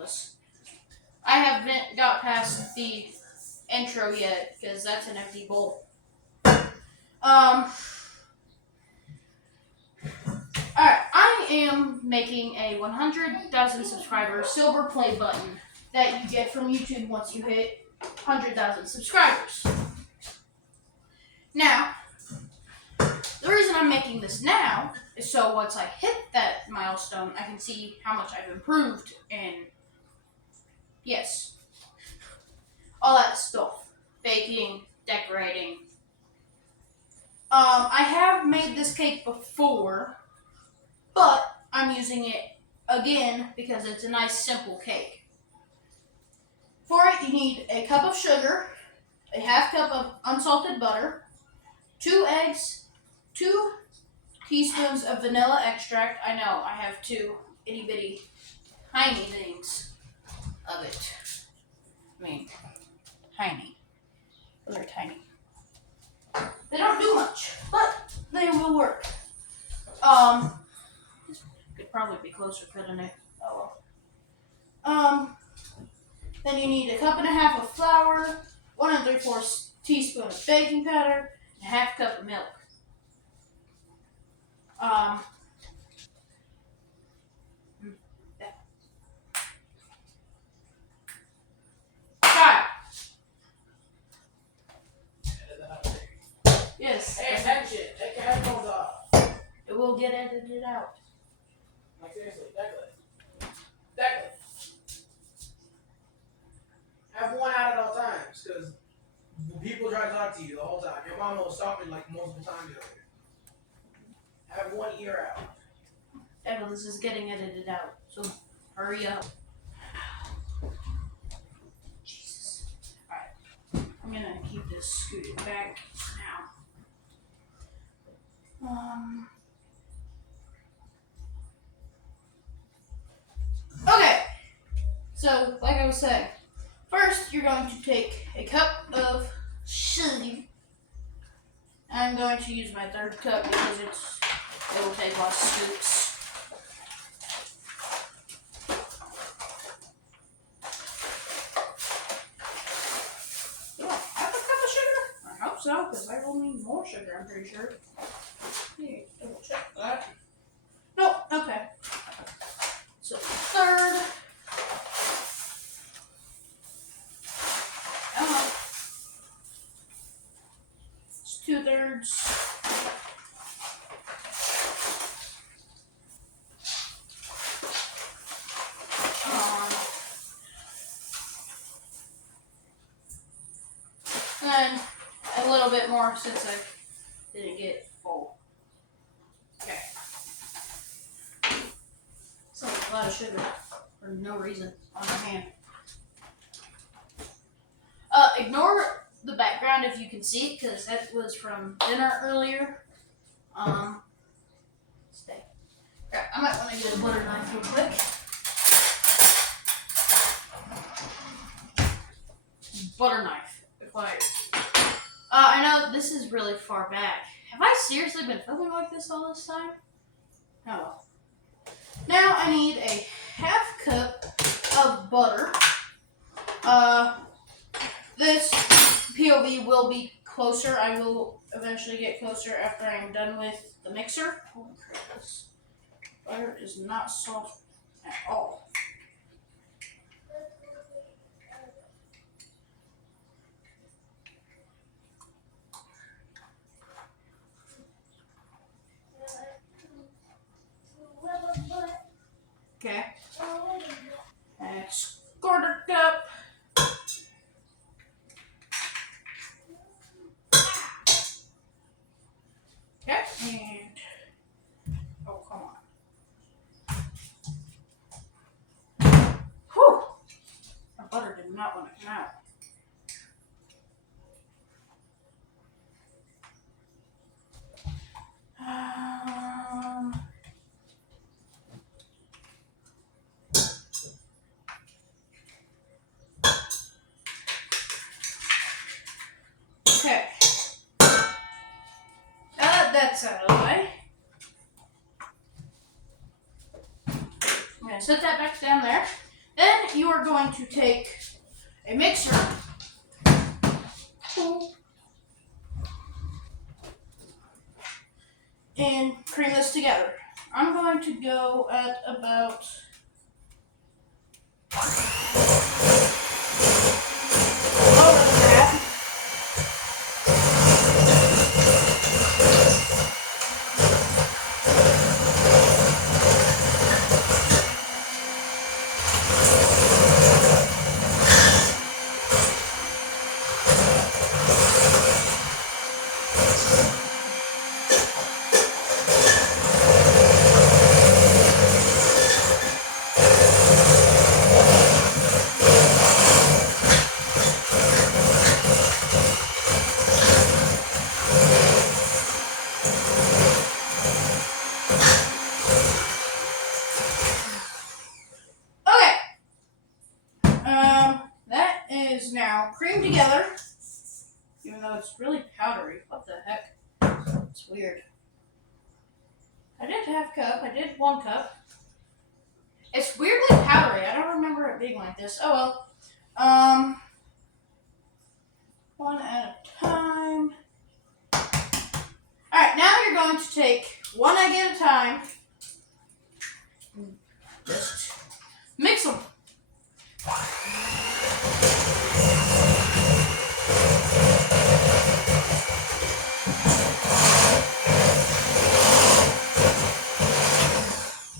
this. I haven't got past the intro yet because that's an empty bowl. Alright, I am making a 100,000 subscriber silver play button that you get from YouTube once you hit 100,000 subscribers. Now, the reason I'm making this now is so once I hit that milestone, I can see how much I've improved in, yes, all that stuff. Baking, decorating. I have made this cake before, but I'm using it again because it's a nice simple cake. For it, you need a cup of sugar, a half cup of unsalted butter, 2 eggs, 2 teaspoons of vanilla extract. I know, I have 2 itty bitty tiny things of it. I mean, tiny. Those are tiny. They don't do much, but they will work. Could probably be closer, couldn't it? Oh well. Then you need a cup and a half of flour, 1 3/4 teaspoon of baking powder, and a half cup of milk. Yes. Hey, action! Take your headphones off. It will get edited out. Like seriously, Declan. Have one out at all times, because people try to talk to you the whole time. Your mama was talking like multiple times earlier. Have one ear out. Declan, this is getting edited out, so hurry up. Jesus. Alright. I'm gonna keep this scooted back now. Okay, so like I was saying, first you're going to take a cup of sugar. I'm going to use my 3rd cup because it will take less scoops. Do I have a cup of sugar? I hope so, because I will need more sugar, I'm pretty sure. Double check that. Nope, okay. So 1/3. Come on. It's 2/3. And a little bit more since I didn't get full. Okay. It's like a lot of sugar for no reason on my hand. Ignore the background if you can see it, because that was from dinner earlier. Stay. Okay, I might want to get a butter knife real quick. Butter knife acquired. I know this is really far back. Have I seriously been filming like this all this time? Oh well. Now I need a half cup of butter. This POV will be closer. I will eventually get closer after I'm done with the mixer. Holy crap, this butter is not soft at all. Okay. Next quarter cup. Okay, and oh, come on. Whew! My butter did not want to come out. Okay. That's out of the way. I'm going to set that back down there. Then you are going to take a mixer and cream this together. I'm going to go at about over that. Okay. That is now creamed together. Even though it's really powdery. What the heck? It's weird. I did half cup. I did 1 cup. It's weirdly powdery. I don't remember it being like this. Oh well. One at a time. Alright, now you're going to take 1 egg at a time. Just mix them.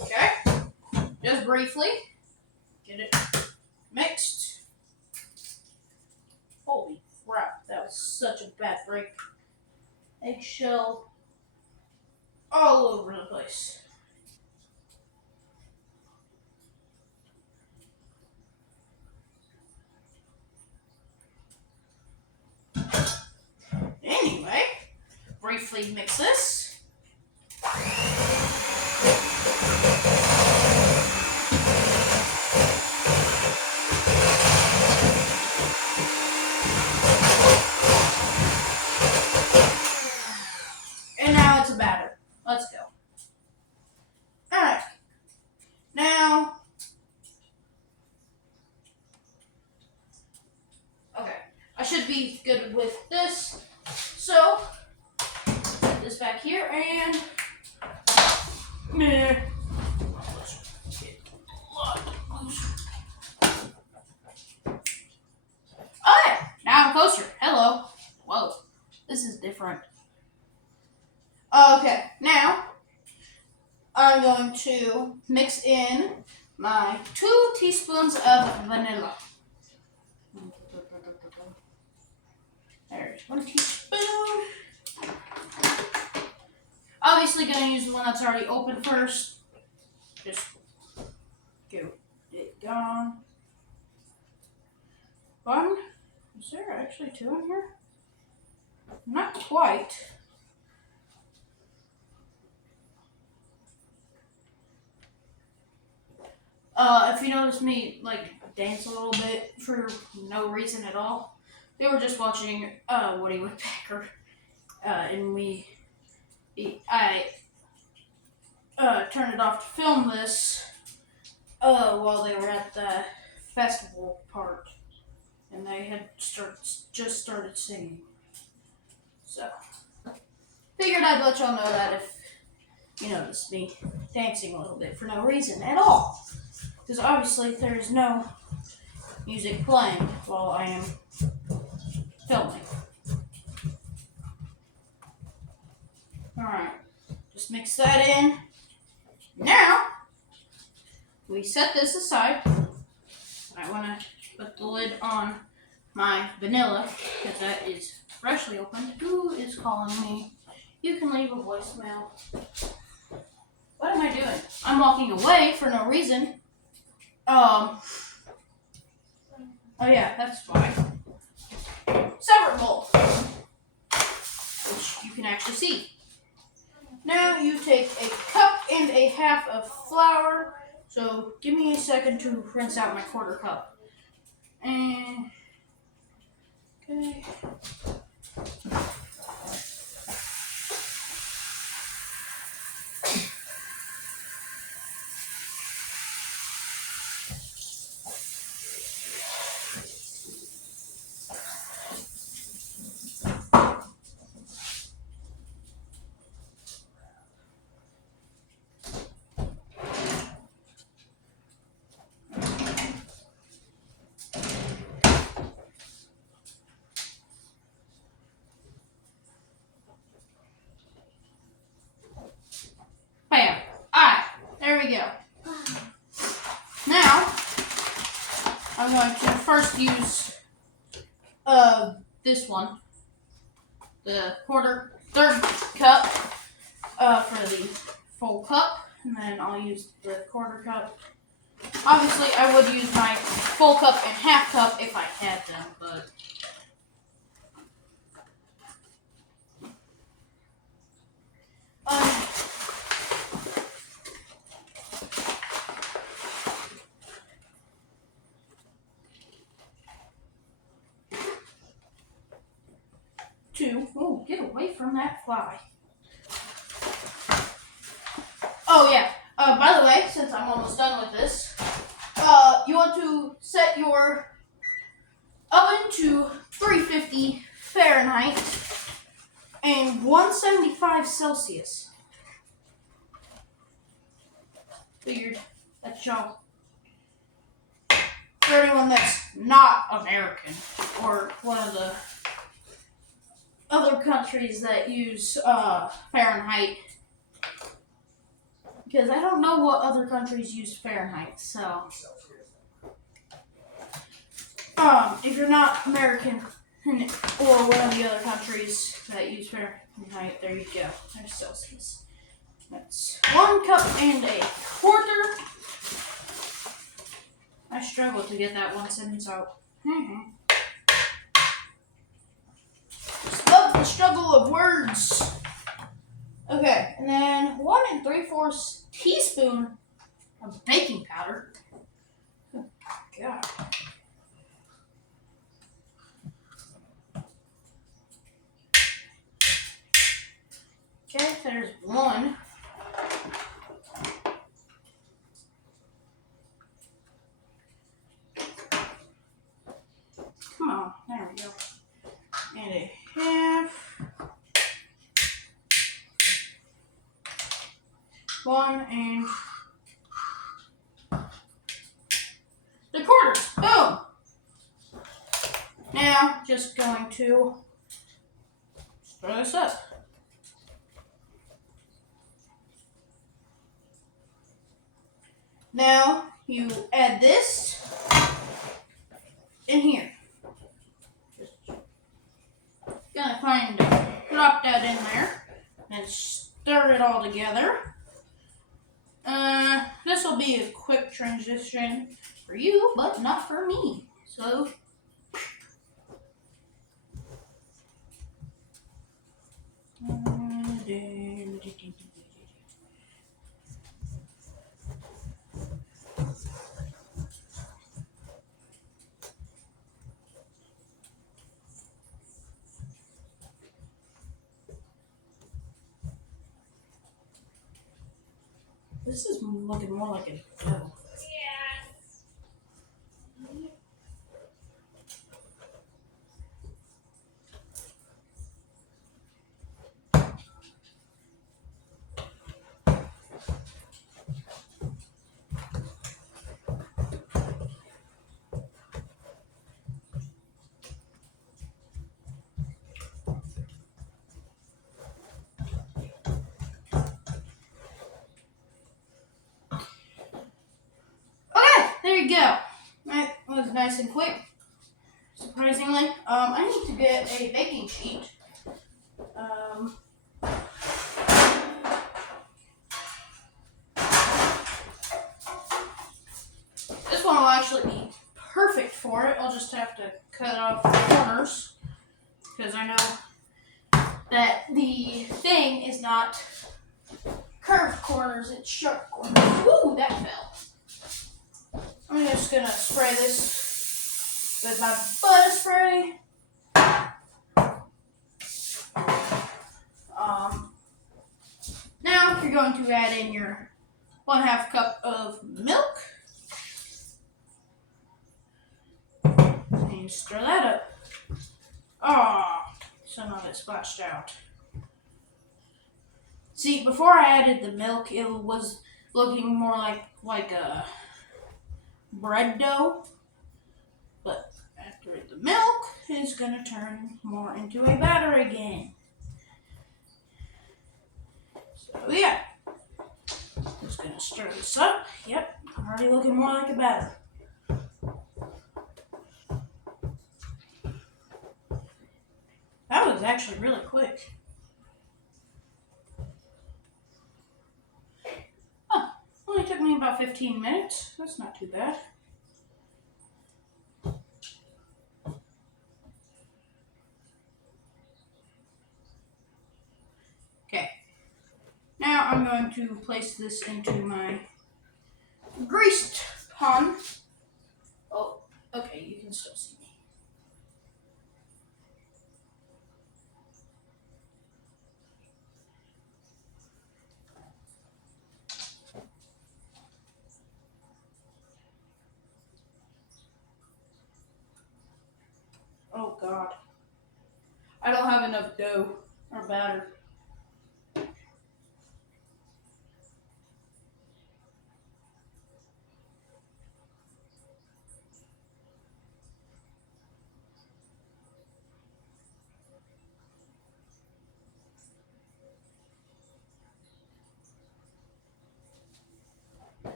Okay? Just briefly. Get it mixed. Holy crap, that was such a bad break. Eggshell all over the place. Anyway, briefly mix this. And now it's a batter. Let's go. Alright. Now, okay. I should be good with this. So, put this back here and meh. Okay, now I'm closer. Hello. Whoa, this is different. Okay, now I'm going to mix in my 2 teaspoons of vanilla. There's 1 teaspoon. Obviously gonna use the one that's already open first. Just get it gone. 1. Is there actually 2 in here? Not quite. If you notice me dance a little bit for no reason at all, they were just watching Woody Woodpecker, and I turned it off to film this while they were at the festival part, and they had just started singing. So figured I'd let y'all know that if you noticed me dancing a little bit for no reason at all. Because obviously there's no music playing while I am filming. Alright, just mix that in. Now, we set this aside. I want to put the lid on my vanilla, because that is freshly opened. Who is calling me? You can leave a voicemail. What am I doing? I'm walking away for no reason. Oh yeah, that's why. Separate bowl, which you can actually see. Now you take a cup and a half of flour. So give me a second to rinse out my 1/4 cup. And okay. we go. Now, I'm going to first use this one, the third cup for the full cup, and then I'll use the quarter cup. Obviously, I would use my full cup and half cup if I had them, but... Oh, get away from that fly. Oh, yeah. By the way, since I'm almost done with this, you want to set your oven to 350 Fahrenheit and 175 Celsius. Figured that y'all, for anyone that's not American or one of the other countries that use Fahrenheit, because I don't know what other countries use Fahrenheit, so if you're not American or one of the other countries that use Fahrenheit, there you go. There's Celsius. That's 1 cup and a quarter. I struggled to get that one sentence out. Just love the struggle of words. Okay, and then 1 3/4 teaspoon of baking powder. Oh, God. Okay, there's 1. Come on, there we go. And a half. 1 and 3/4. Boom! Now, just going to stir this up. Now, you add this in here. Just gonna kind of drop that in there and stir it all together. This will be a quick transition for you, but not for me. So, this is looking more like a dough. There you go. That was nice and quick. Surprisingly, I need to get a baking sheet. This one will actually be perfect for it. I'll just have to cut off the corners because I know that the thing is not curved corners, it's sharp corners. Ooh, that fell. I'm just gonna spray this with my butter spray. Now you're going to add in your 1/2 cup of milk and stir that up. Some of it splashed out. See, before I added the milk, it was looking more like a bread dough, but after the milk, it's gonna turn more into a batter again. So yeah, just gonna stir this up. Yep, already looking more like a batter. That was actually really quick. Oh, only took me about 15 minutes. That's not too bad. Okay. Now I'm going to place this into my greased pan. Oh, okay, you can still see me. Oh God. I don't have enough dough or batter.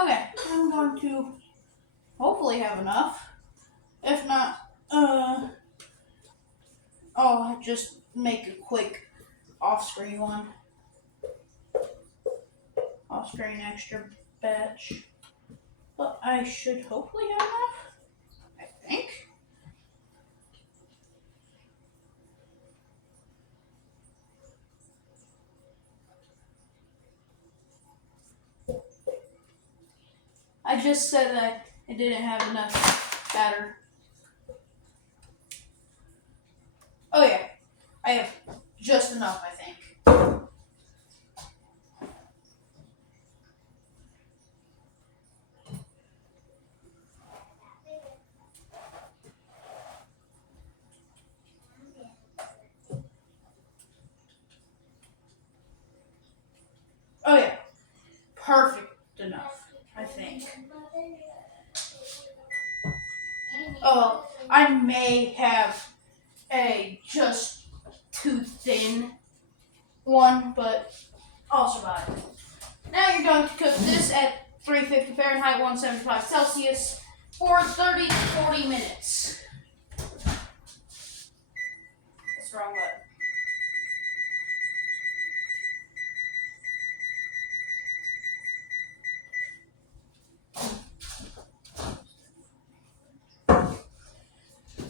Okay, I'm going to hopefully have enough. If not, I'll just make a quick off-screen one. Off-screen extra batch. But I should hopefully have enough, I think. I just said that I didn't have enough batter. Oh yeah, I have just enough, I think. Oh yeah, perfect enough, I think. Oh, I may have a just too thin one, but I'll survive. Now you're going to cook this at 350 Fahrenheit, 175 Celsius for 30 to 40 minutes. That's the wrong button.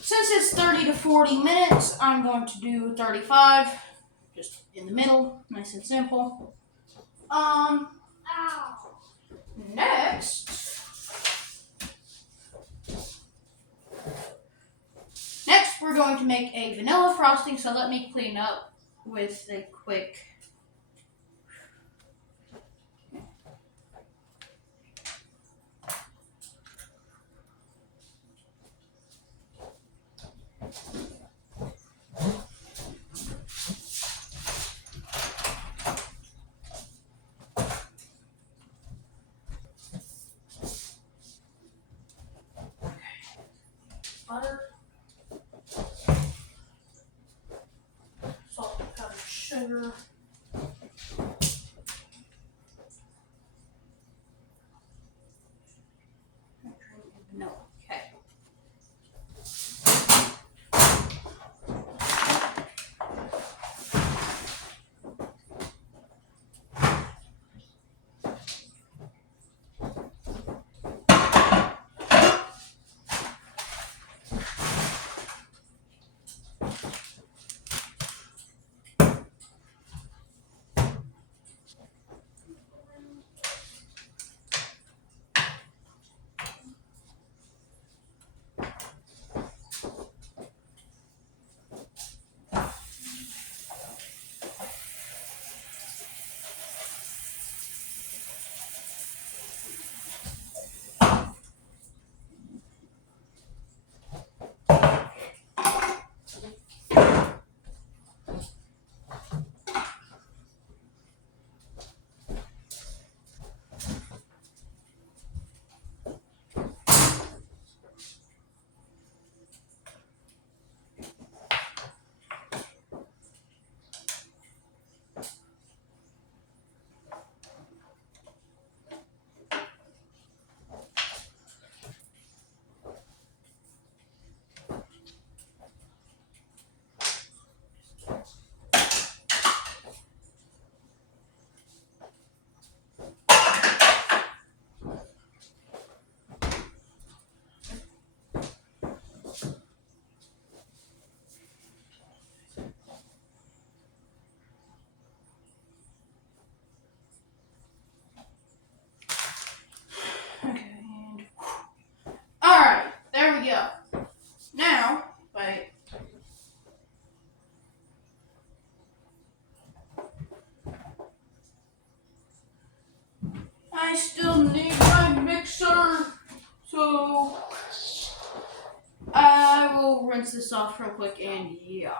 Since it's 30 to 40 minutes, I'm going to do 35, just in the middle, nice and simple. Next we're going to make a vanilla frosting, so let me clean up with a quick butter, salt, and powdered sugar, and vanilla. Okay. I still need my mixer. So I will rinse this off real quick and yeah.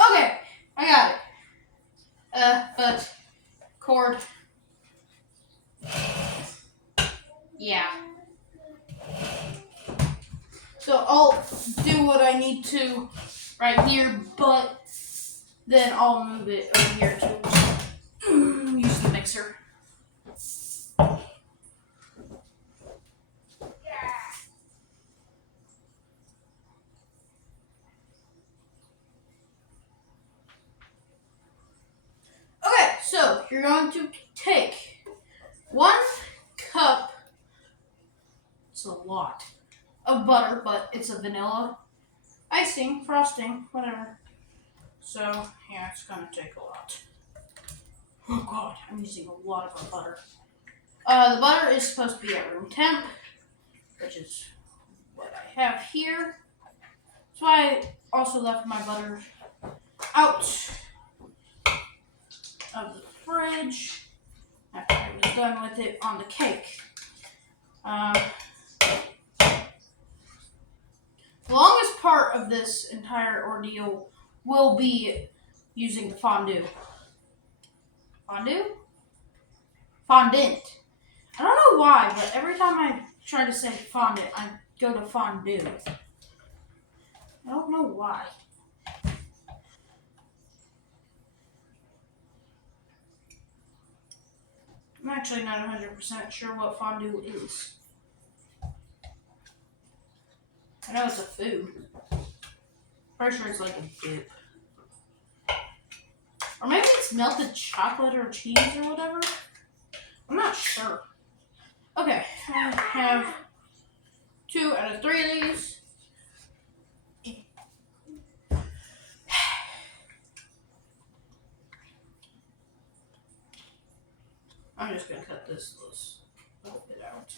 Okay, I got it. But cord. Yeah. So I'll do what I need to right here, but then I'll move it over here to use the mixer. Okay, so you're going to take 1 cup, it's a lot, of butter, but it's a vanilla icing, frosting, whatever. So, yeah, it's going to take a lot. Oh god, I'm using a lot of our butter. The butter is supposed to be at room temp, which is what I have here. That's why I also left my butter out of the fridge after I was done with it on the cake. The longest part of this entire ordeal will be using the fondue. Fondue? Fondant. I don't know why, but every time I try to say fondant, I go to fondue. I don't know why. I'm actually not 100% sure what fondue is. I know it's a food. Pretty sure it's like a dip. Or maybe it's melted chocolate or cheese or whatever. I'm not sure. Okay, I have 2 out of 3 of these. I'm just gonna cut this little bit out.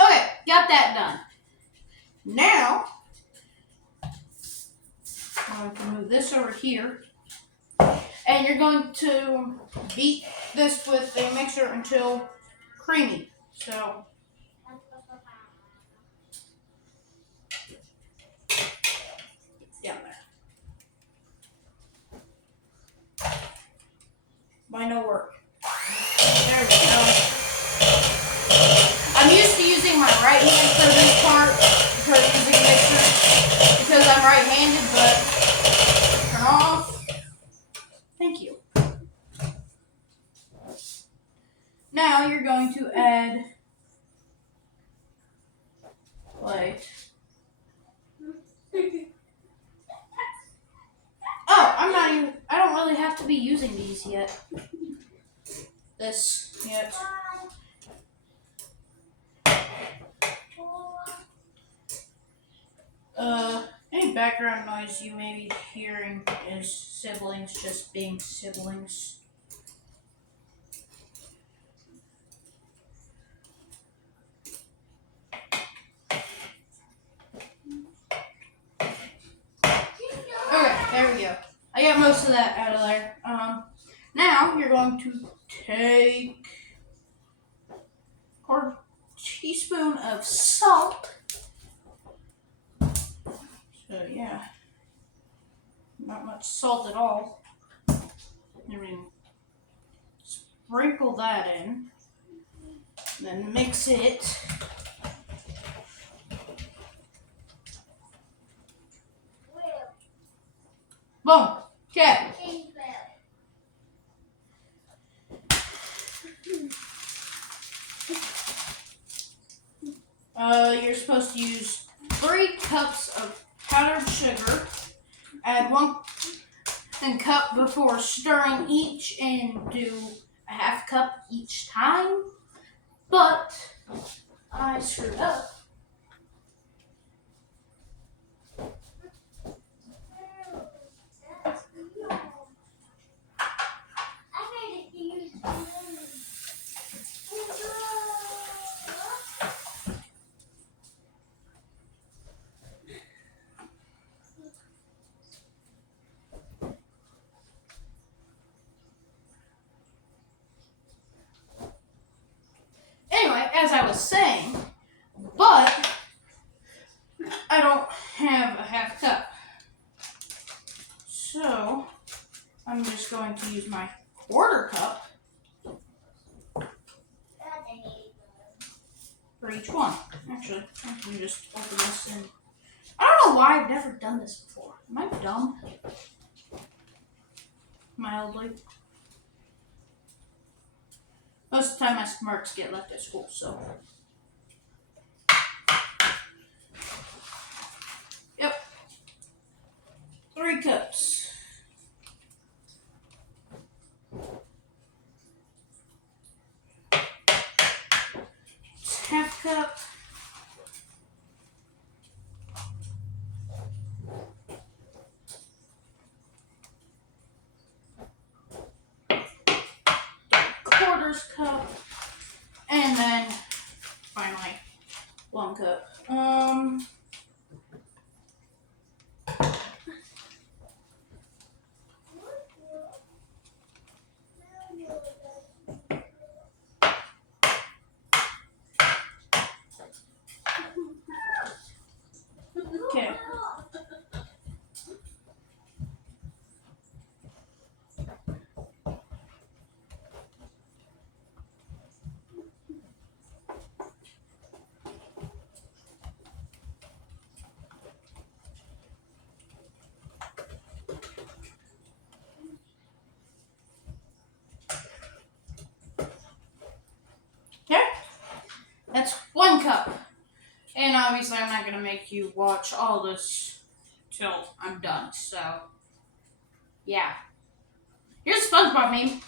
Okay, got that done. Now, I'm going to move this over here. And you're going to beat this with a mixer until creamy. So, down there. By no work. There we go. I'm used to using my right hand for this part, for using a mixer, because I'm right-handed, but turn off. Thank you. Now you're going to add like I don't really have to be using these yet. This yet. Any background noise you may be hearing is siblings just being siblings. Okay, there we go. I got most of that out of there. Now you're going to take a 1/4 teaspoon of salt. So yeah, not much salt at all. I mean, sprinkle that in. Then mix it. Boom. Okay. You're supposed to use 3 cups of powdered sugar. Add 1 cup before stirring each and do a half cup each time. But I screwed up. Anyway, as I was saying, but I don't have a half cup. So I'm just going to use my 1/4 cup for each one. Actually, I can just open this and I don't know why I've never done this before. Am I dumb? Mildly. Most of the time my smarts get left at school, so. Yep. 3 cups. Half cup. Quarters cup. And then finally 1 cup. Okay. Okay. That's 1 cup. And obviously I'm not going to make you watch all this till I'm done, so yeah. Here's a SpongeBob meme.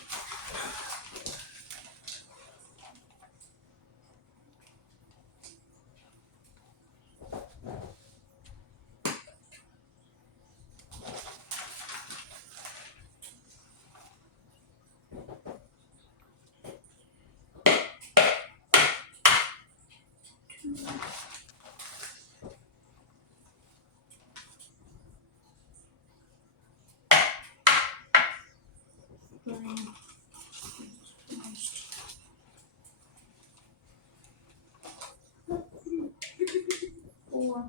Four.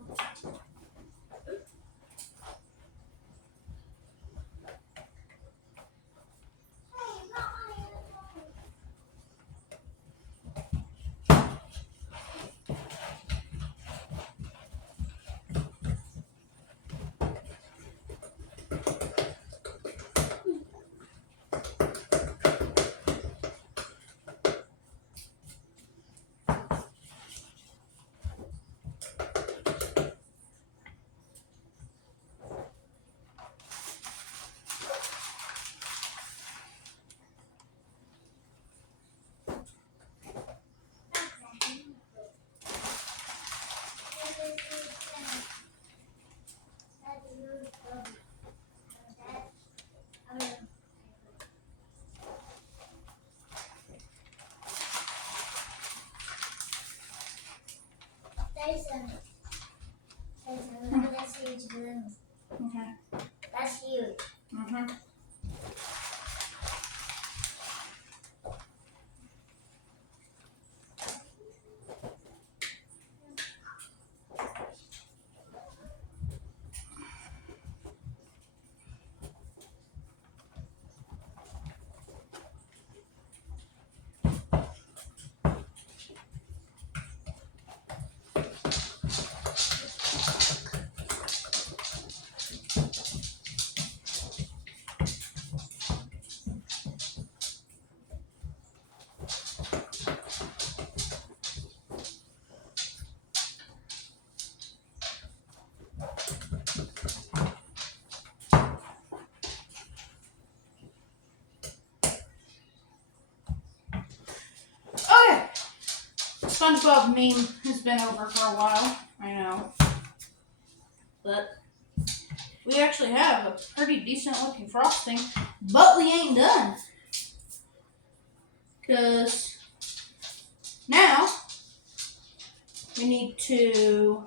That's huge balloon. Okay. That's huge. Mm-hmm. SpongeBob meme has been over for a while. I know. But we actually have a pretty decent looking frosting. But we ain't done. Because now we need to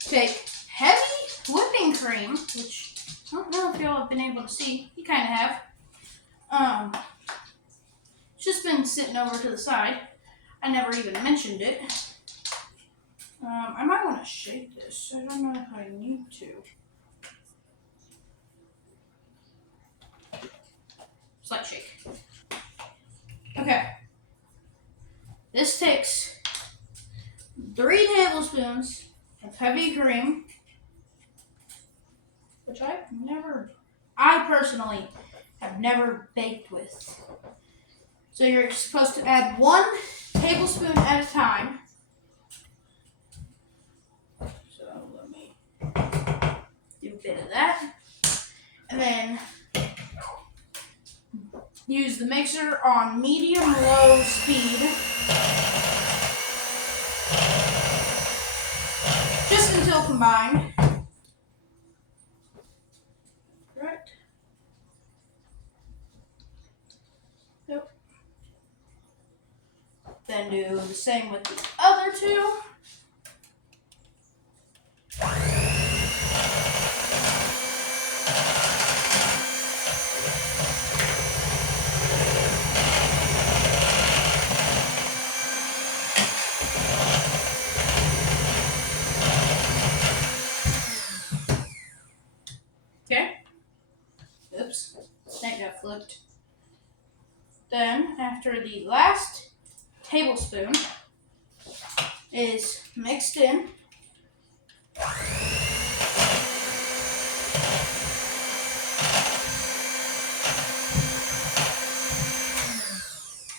take heavy whipping cream, which I don't know if y'all have been able to see. You kind of have. It's just been sitting over to the side. I never even mentioned it. I might want to shake this. I don't know if I need to. Slight shake. Okay. This takes 3 tablespoons of heavy cream, which I personally have never baked with. So you're supposed to add 1 tablespoon at a time. So let me do a bit of that. And then use the mixer on medium-low speed. Just until combined. Right? Yep. Then do the same with the other 2. Okay. Oops. That got flipped. Then, after the last tablespoon is mixed in,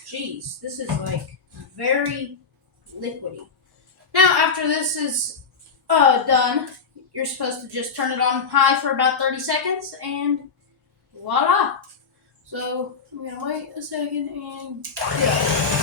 jeez, this is like very liquidy. Now, after this is done, you're supposed to just turn it on high for about 30 seconds and voila. So I'm gonna wait a second and go.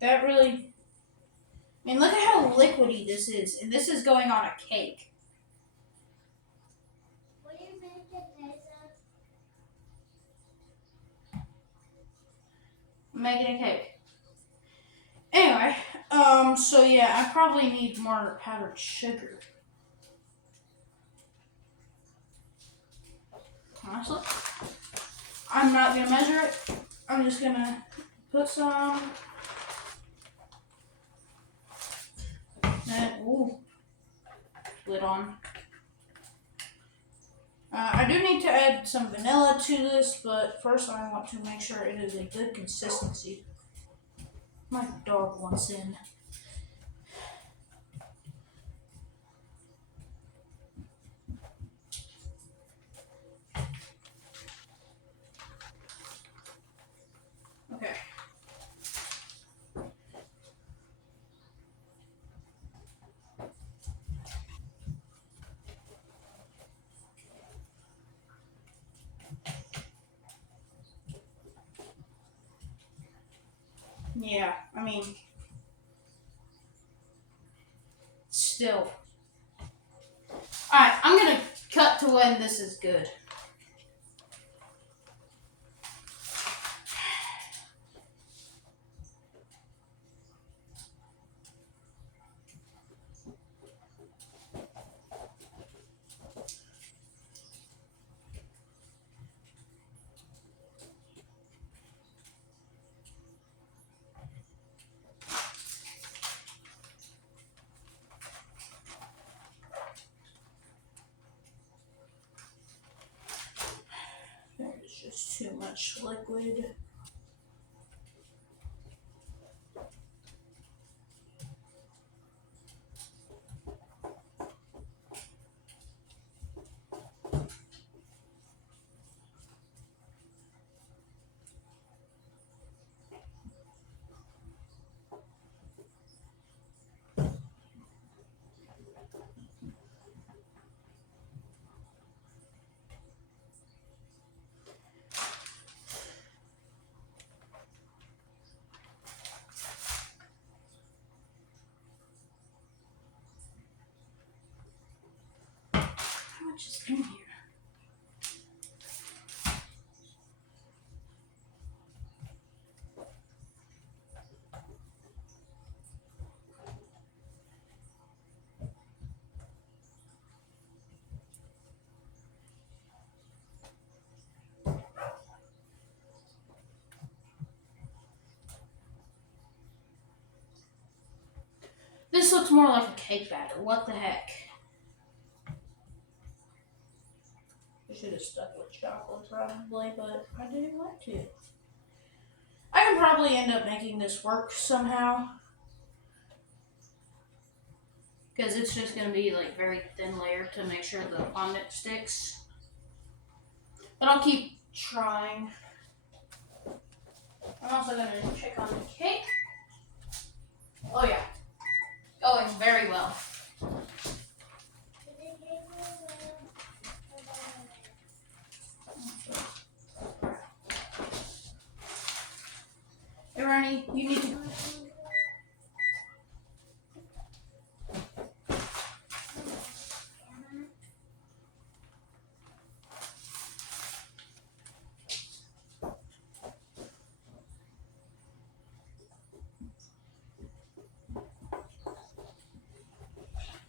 That really, I mean, look at how liquidy this is, and this is going on a cake. What do you make the pizza? I'm making a cake. Anyway, so yeah, I probably need more powdered sugar. Honestly, I'm not gonna measure it. I'm just gonna put some. Ooh, lid on. I do need to add some vanilla to this, but first I want to make sure it is a good consistency. My dog wants in. Okay. Yeah, I mean, still. Alright, I'm gonna cut to when this is good. just too much liquid. How much is in here? This looks more like a cake batter. What the heck? I should have stuck with chocolate probably, but I didn't want to. I can probably end up making this work somehow. Because it's just going to be like very thin layer to make sure the fondant sticks. But I'll keep trying. I'm also going to check on the cake. Oh yeah. Going very well. Hey Ronnie, you need to...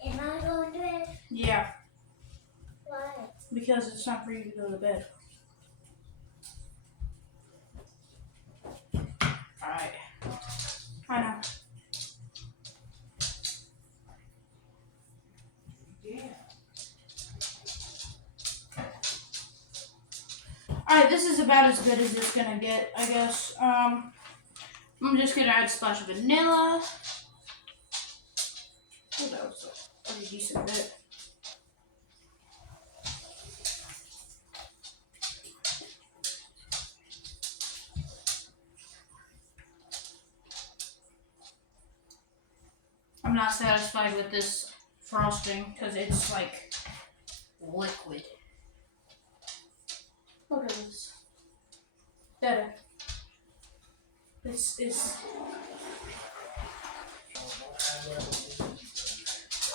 Am I going to bed? Yeah, Why? because it's time for you to go to bed. Alright. I know. Yeah. Alright, this is about as good as it's gonna get, I guess. I'm just gonna add a splash of vanilla. Oh, that was a pretty decent bit. I'm not satisfied with this frosting because it's like liquid. Look at this. Better. This is.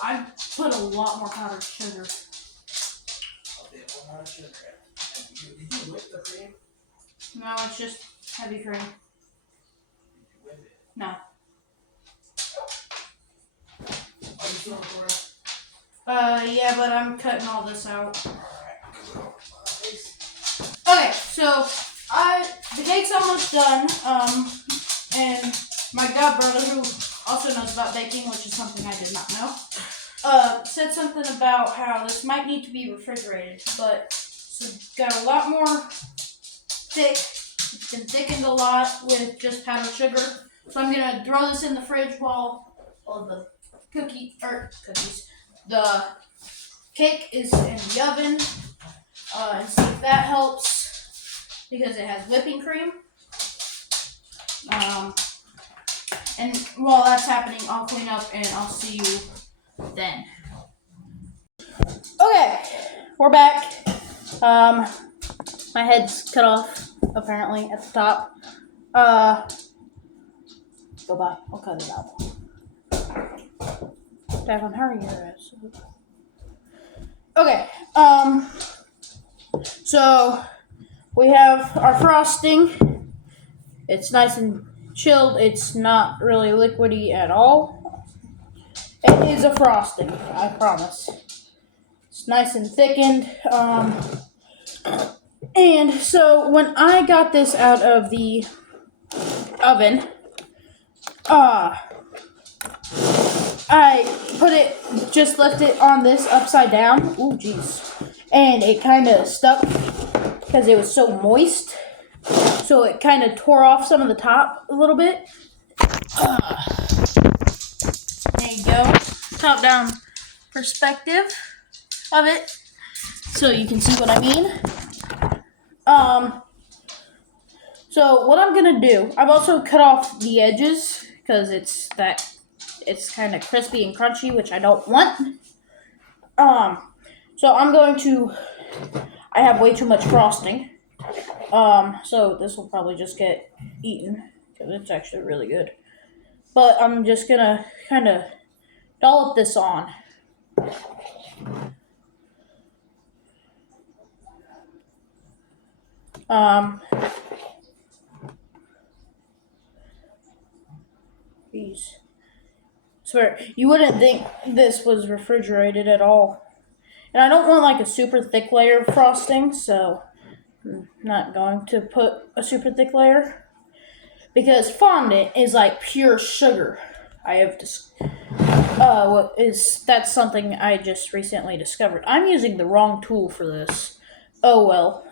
I put a lot more powdered sugar. Okay, a lot of sugar. Did you whip the cream? No, it's just heavy cream. Did you whip it? No. Are you still recording? Yeah, but I'm cutting all this out. Alright. Okay, so the cake's almost done. And my godbrother, who also knows about baking, which is something I did not know, said something about how this might need to be refrigerated, but it's got a lot more thick. It's been thickened a lot with just powdered sugar. So I'm gonna throw this in the fridge while the the cake is in the oven, and see if that helps because it has whipping cream. And while that's happening, I'll clean up and I'll see you then. Okay, we're back. My head's cut off apparently at the top. Go by. I'll cut it out. Devin, hurry your ass. Okay. So we have our frosting. It's nice and chilled. It's not really liquidy at all. It is a frosting, I promise. It's nice and thickened. And so when I got this out of the oven, I just left it on this upside down. Ooh, jeez. And it kind of stuck because it was so moist. So it kind of tore off some of the top a little bit. There you go. Top down perspective of it. So you can see what I mean. So what I'm gonna do, I've also cut off the edges because it's kind of crispy and crunchy, which I don't want. So I'm going to, I have way too much frosting. So this will probably just get eaten because it's actually really good. But I'm just gonna kind of dollop this on. Jeez. Swear, you wouldn't think this was refrigerated at all. And I don't want like a super thick layer of frosting, so I'm not going to put a super thick layer. Because fondant is like pure sugar. That's something I just recently discovered. I'm using the wrong tool for this. Oh well.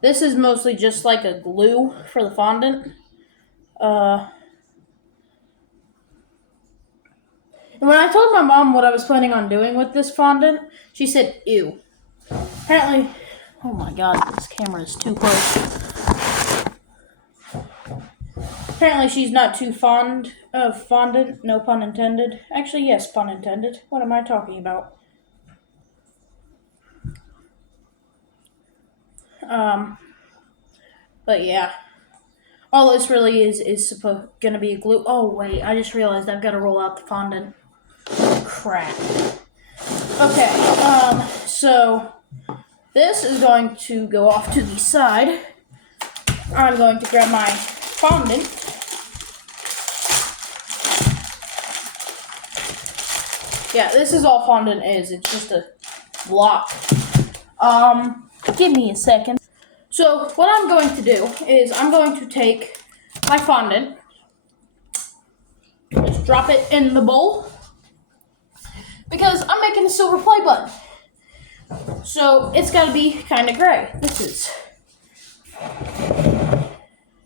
This is mostly just like a glue for the fondant. And when I told my mom what I was planning on doing with this fondant, she said, ew. Apparently, oh my god, this camera is too close. Apparently she's not too fond of fondant, no pun intended. Actually, yes, pun intended. What am I talking about? But yeah. All this really is gonna be a glue. Oh wait, I just realized I've got to roll out the fondant. Crap. Okay, so this is going to go off to the side. I'm going to grab my fondant. Yeah, this is all fondant is. It's just a block. Give me a second. So what I'm going to do is I'm going to take my fondant, just drop it in the bowl, because I'm making a silver play button. So it's got to be kind of gray. This is.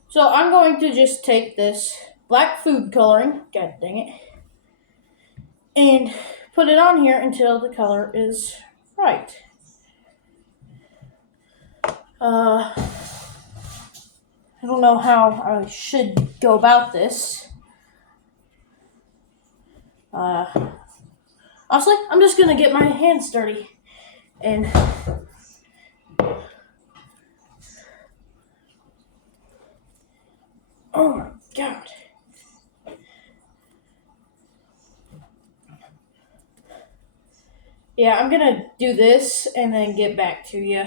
So I'm going to just take this black food coloring, god dang it, and put it on here until the color is right. I don't know how I should go about this. Honestly, I'm just gonna get my hands dirty and oh my god. Yeah, I'm gonna do this and then get back to you.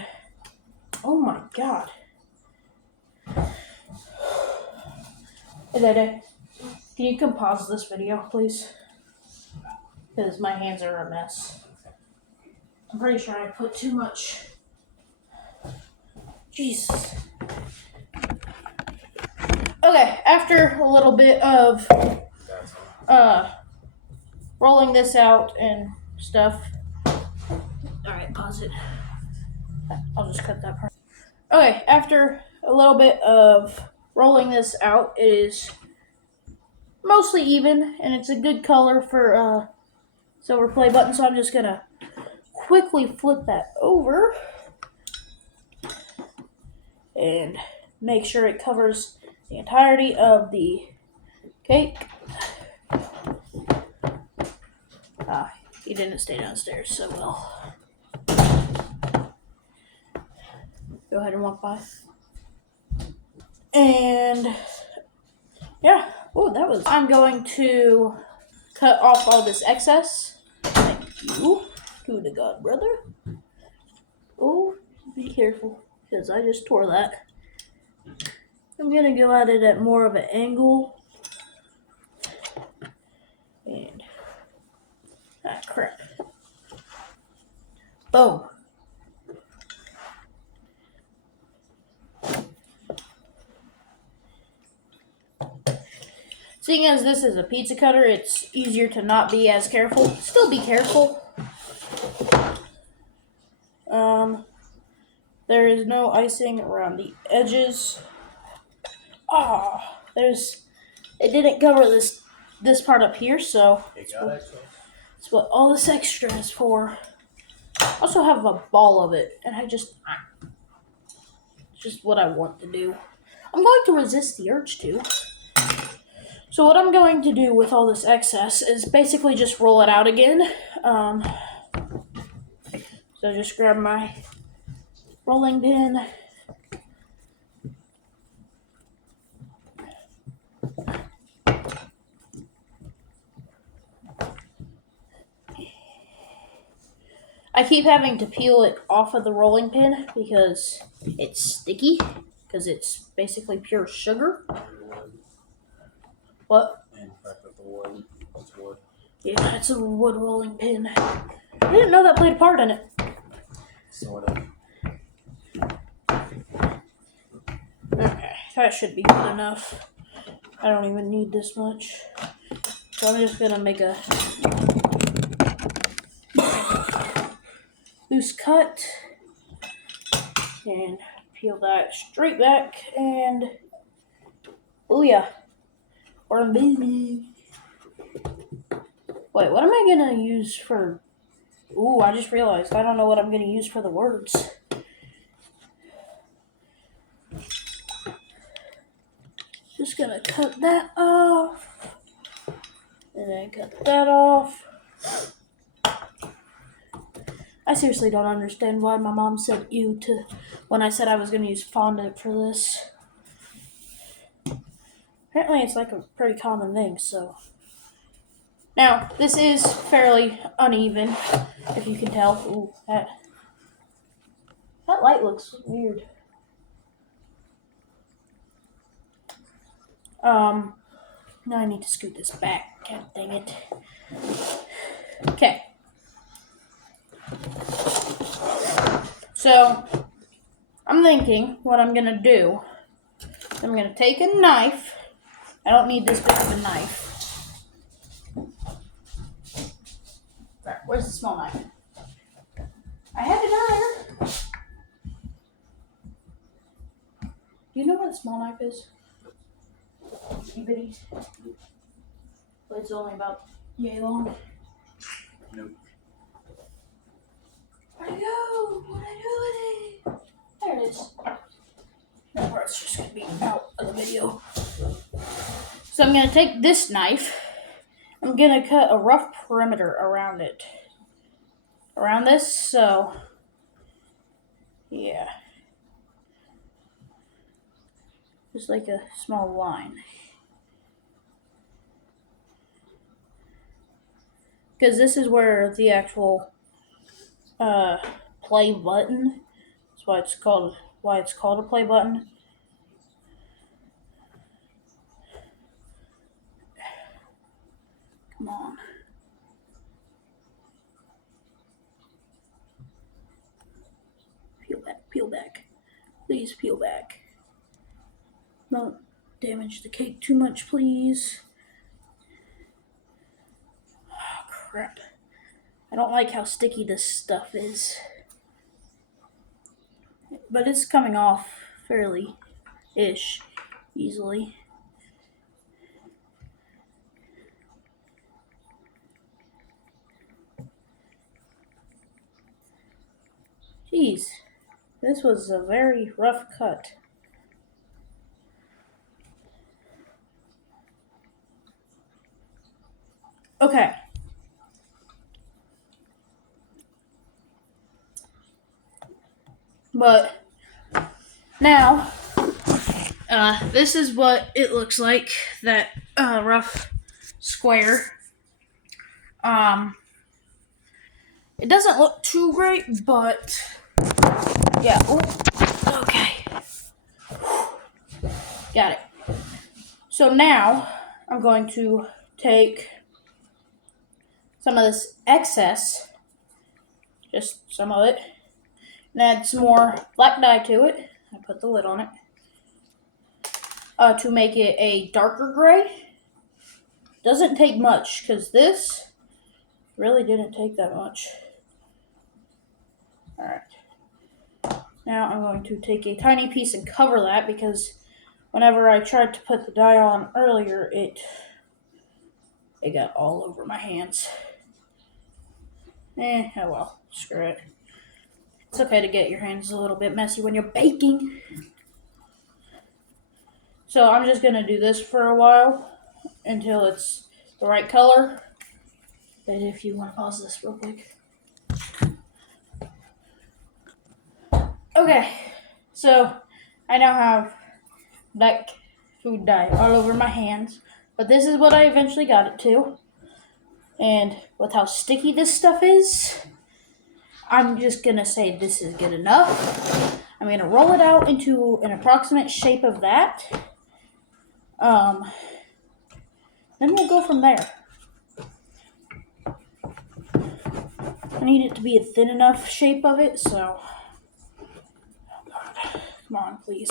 Oh my god. Hey, Dede, can you come pause this video, please? Because my hands are a mess. I'm pretty sure I put too much. Jesus. Okay, after a little bit of rolling this out and stuff. Alright, pause it. I'll just cut that part. Okay, after a little bit of rolling this out, it is mostly even, and it's a good color for silver play button, so I'm just gonna quickly flip that over and make sure it covers the entirety of the cake. He didn't stay downstairs so well. Go ahead and walk by. And yeah, I'm going to cut off all this excess. Thank you. Good to God, brother. Oh, be careful, because I just tore that. I'm going to go at it at more of an angle. And, crap. Boom. Seeing as this is a pizza cutter, it's easier to not be as careful. Still be careful. there is no icing around the edges. It didn't cover this part up here, so that's what all this extra is for. I also have a ball of it, and it's just what I want to do. I'm going to resist the urge to. So what I'm going to do with all this excess is basically just roll it out again. So just grab my rolling pin. I keep having to peel it off of the rolling pin because it's sticky, because it's basically pure sugar. What? And fact that the wood, it's wood. Yeah, it's a wood rolling pin. I didn't know that played a part in it. Sort of. Okay, that should be good enough. I don't even need this much. So I'm just gonna make a loose cut and peel that straight back and booyah. Or maybe. Wait, what am I gonna use for? Ooh, I just realized I don't know what I'm gonna use for the words. Just gonna cut that off. And then cut that off. I seriously don't understand why my mom said ew to when I said I was gonna use fondant for this. Apparently it's like a pretty common thing, so. Now, this is fairly uneven, if you can tell. Ooh, that light looks weird. Now I need to scoot this back. God dang it. Okay. So, I'm thinking what I'm gonna do. I'm gonna take a knife. I don't need this big of a knife. Right, where's the small knife? I have it iron. Do you know what a small knife is? Itty bitty. But it's only about yay long. Nope. Where'd it go? What'd I do with it? There it is. That part's just gonna be out of the video. So I'm gonna take this knife. I'm gonna cut a rough perimeter around it. Around this, so yeah. Just like a small line. Because this is where the actual play button. That's why it's called a play button. Come on. Peel back. Please peel back. Don't damage the cake too much, please. Oh, crap. I don't like how sticky this stuff is. But it's coming off fairly-ish easily. Jeez, this was a very rough cut. Okay. But now, this is what it looks like, that rough square. It doesn't look too great, but yeah. Ooh. Okay. Got it. So now I'm going to take some of this excess, just some of it, and add some more black dye to it. I put the lid on it to make it a darker gray. Doesn't take much, because this really didn't take that much. Alright. Now I'm going to take a tiny piece and cover that because whenever I tried to put the dye on earlier, it got all over my hands. Oh well, screw it. It's okay to get your hands a little bit messy when you're baking. So I'm just going to do this for a while until it's the right color. But if you want to pause this real quick. Okay, so I now have black food dye all over my hands. But this is what I eventually got it to. And with how sticky this stuff is, I'm just going to say this is good enough. I'm going to roll it out into an approximate shape of that. Then we'll go from there. I need it to be a thin enough shape of it, so... Oh God, come on, please.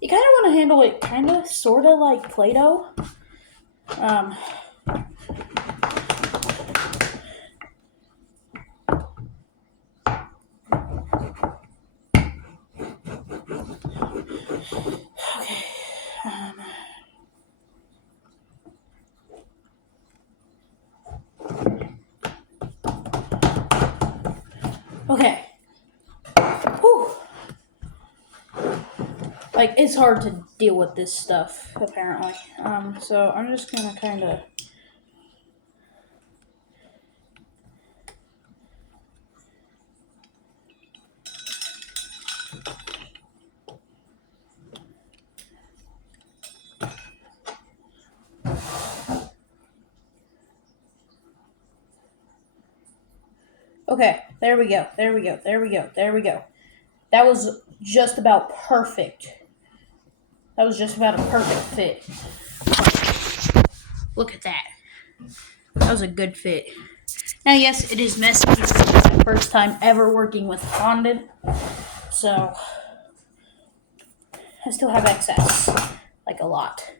You kind of want to handle it kind of, sort of like Play-Doh. Okay. Okay. Whew. Like, it's hard to deal with this stuff, apparently. So I'm just gonna kind of... Okay, there we go. That was just about perfect. That was just about a perfect fit. Look at that. That was a good fit. Now, yes, it is messy because it's my first time ever working with fondant. So, I still have excess. Like a lot.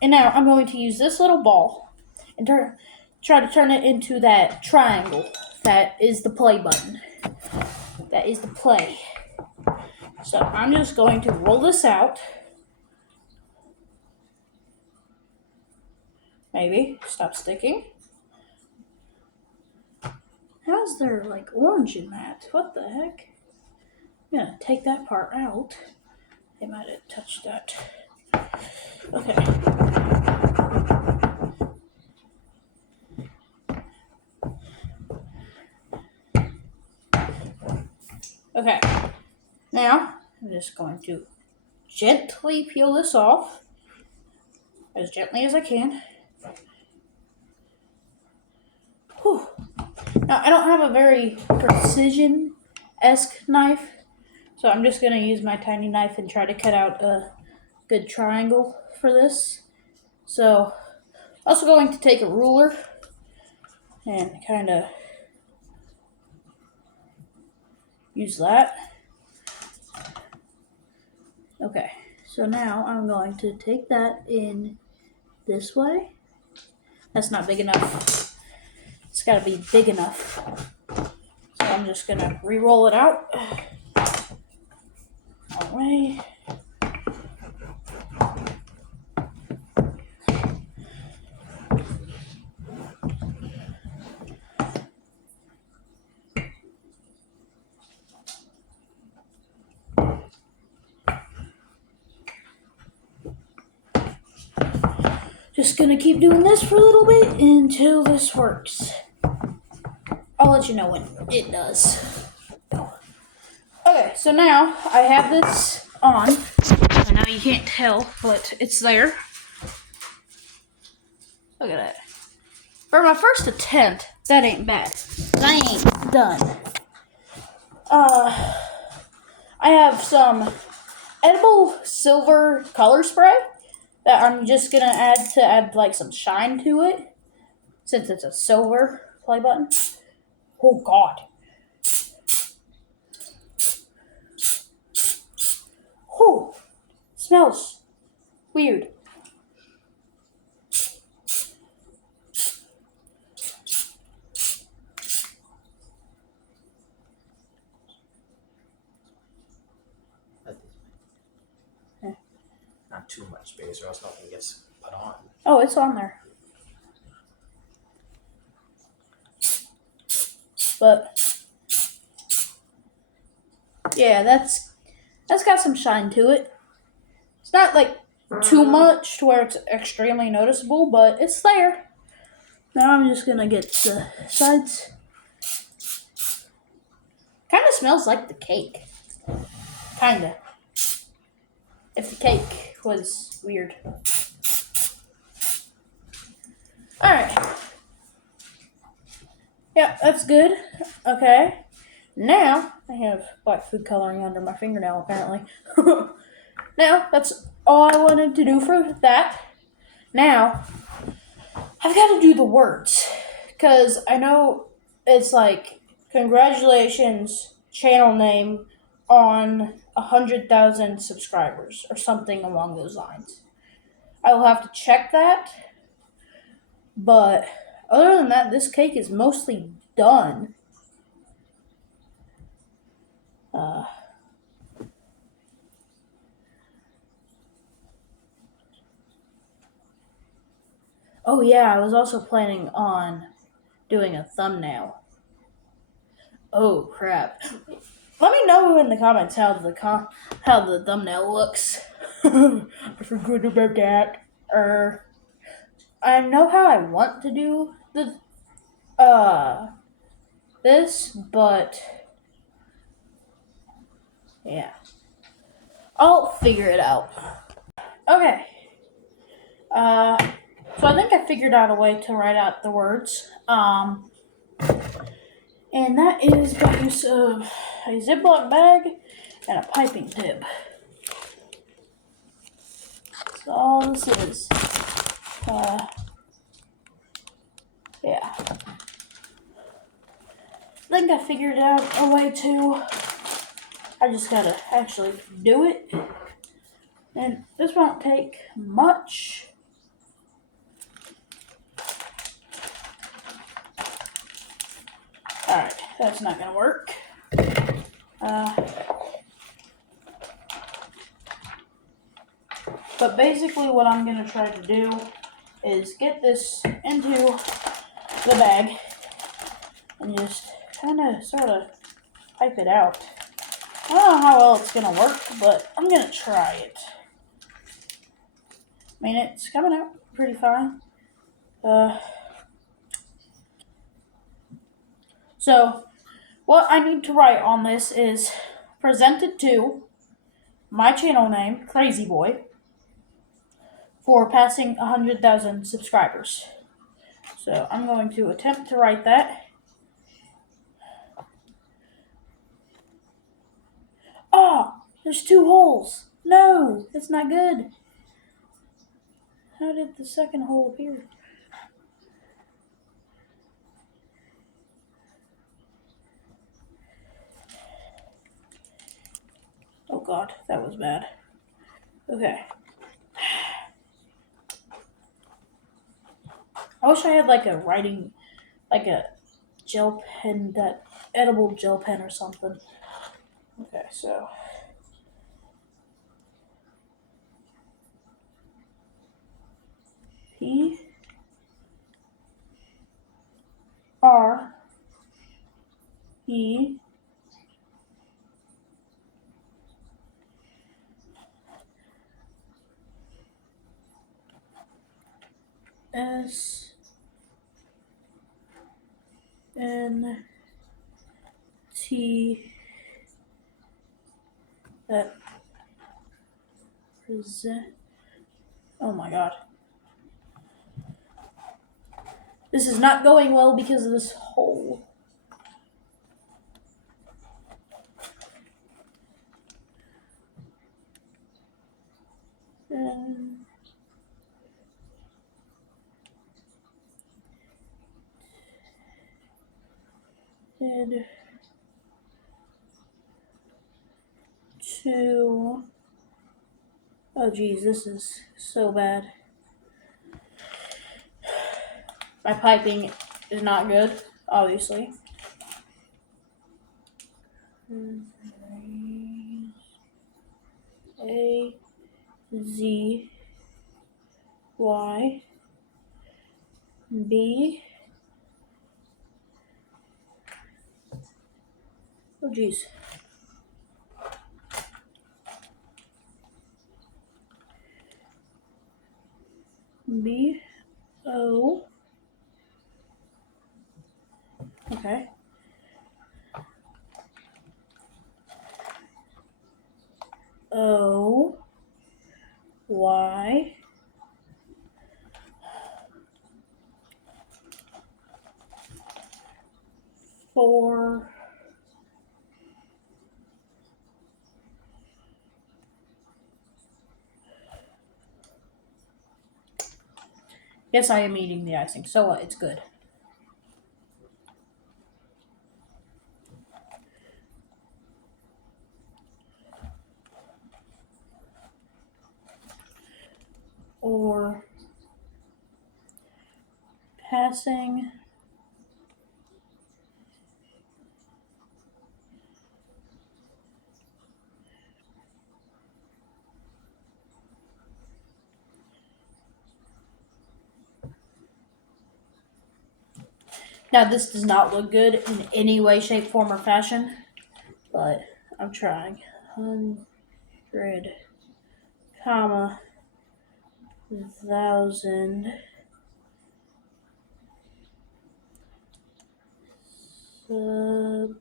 And now I'm going to use this little ball and try to turn it into that triangle. That is the play button. That is the play. So I'm just going to roll this out. Maybe. Stop sticking. How's there like orange in that? What the heck? I'm gonna take that part out. They might have touched that. Okay. Okay. Now, I'm just going to gently peel this off. As gently as I can. Whew. Now, I don't have a very precision-esque knife, so I'm just going to use my tiny knife and try to cut out a good triangle for this. So, also going to take a ruler and kind of use that. Okay, so now I'm going to take that in this way. That's not big enough. It's got to be big enough. So I'm just going to re-roll it out. All right. Just gonna keep doing this for a little bit until this works. I'll let you know when it does. Okay, so now I have this on. I know you can't tell, but it's there. Look at that. For my first attempt, that ain't bad. I ain't done. I have some edible silver color spray that I'm just gonna add like some shine to it, since it's a silver play button. Oh God. Whew. Smells weird. too much space, or else nothing gets put on. Oh, it's on there. But yeah, that's got some shine to it. It's not like too much to where it's extremely noticeable, but it's there. Now I'm just gonna get the sides. Kind of smells like the cake. Kinda. If the cake was weird. Alright. Yep, that's good. Okay. Now, I have black food coloring under my fingernail, apparently. Now, that's all I wanted to do for that. Now, I've got to do the words. Because I know it's like, congratulations, channel name on 100,000 subscribers, or something along those lines. I will have to check that. But other than that, this cake is mostly done. Oh yeah, I was also planning on doing a thumbnail. Oh crap! Let me know in the comments how the thumbnail looks. I forgot about that. I know how I want to do the this, but yeah, I'll figure it out. Okay. So I think I figured out a way to write out the words. And that is by use of a Ziploc bag and a piping tip. That's all this is. Yeah. I think I figured out a way to. I just gotta actually do it. And this won't take much. Alright, that's not gonna work. But basically what I'm gonna try to do is get this into the bag and just kinda sorta pipe it out. I don't know how well it's gonna work, but I'm gonna try it. I mean, it's coming out pretty fine. So, what I need to write on this is presented to my channel name, Crazy Boy, for passing 100,000 subscribers. So, I'm going to attempt to write that. Oh, there's 2 holes. No, that's not good. How did the second hole appear? Oh god, that was bad. Okay. I wish I had like a gel pen, that edible gel pen or something. Okay, so. P R E S N T that present. Oh my god. This is not going well because of this hole. Did to. Oh geez, this is so bad. My piping is not good, obviously. A Z, Y, B. Oh, jeez. B, O. Okay. O, Y. Four. Yes, I am eating the icing. So what? It's good. Or passing. Now, this does not look good in any way, shape, form, or fashion, but I'm trying. 100, comma, 1,000, subscribers.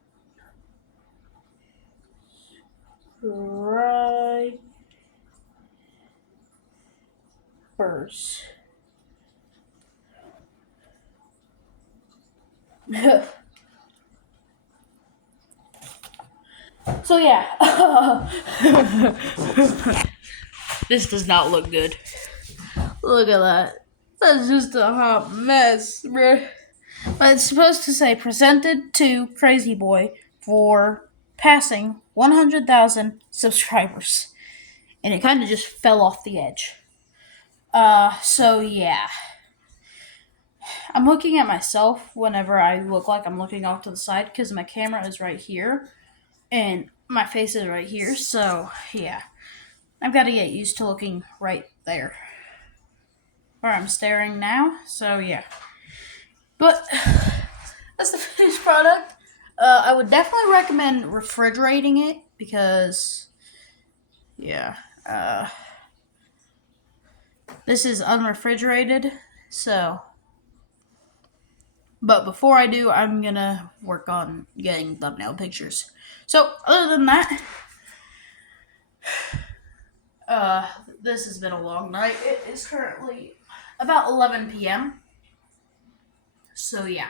So yeah, this does not look good. Look at that. That's just a hot mess, bruh. But it's supposed to say presented to Crazy Boy for passing 100,000 subscribers. And it kind of just fell off the edge. So yeah. I'm looking at myself whenever I look like I'm looking off to the side because my camera is right here and my face is right here. So yeah. I've got to get used to looking right there where I'm staring now. So yeah. But that's the finished product. I would definitely recommend refrigerating it because, yeah, this is unrefrigerated. So, but before I do, I'm gonna work on getting thumbnail pictures. So, other than that, this has been a long night. It is currently about 11 p.m. So, yeah.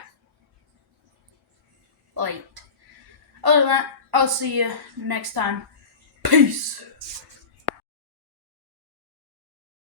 Late. Other than that, I'll see you next time. Peace.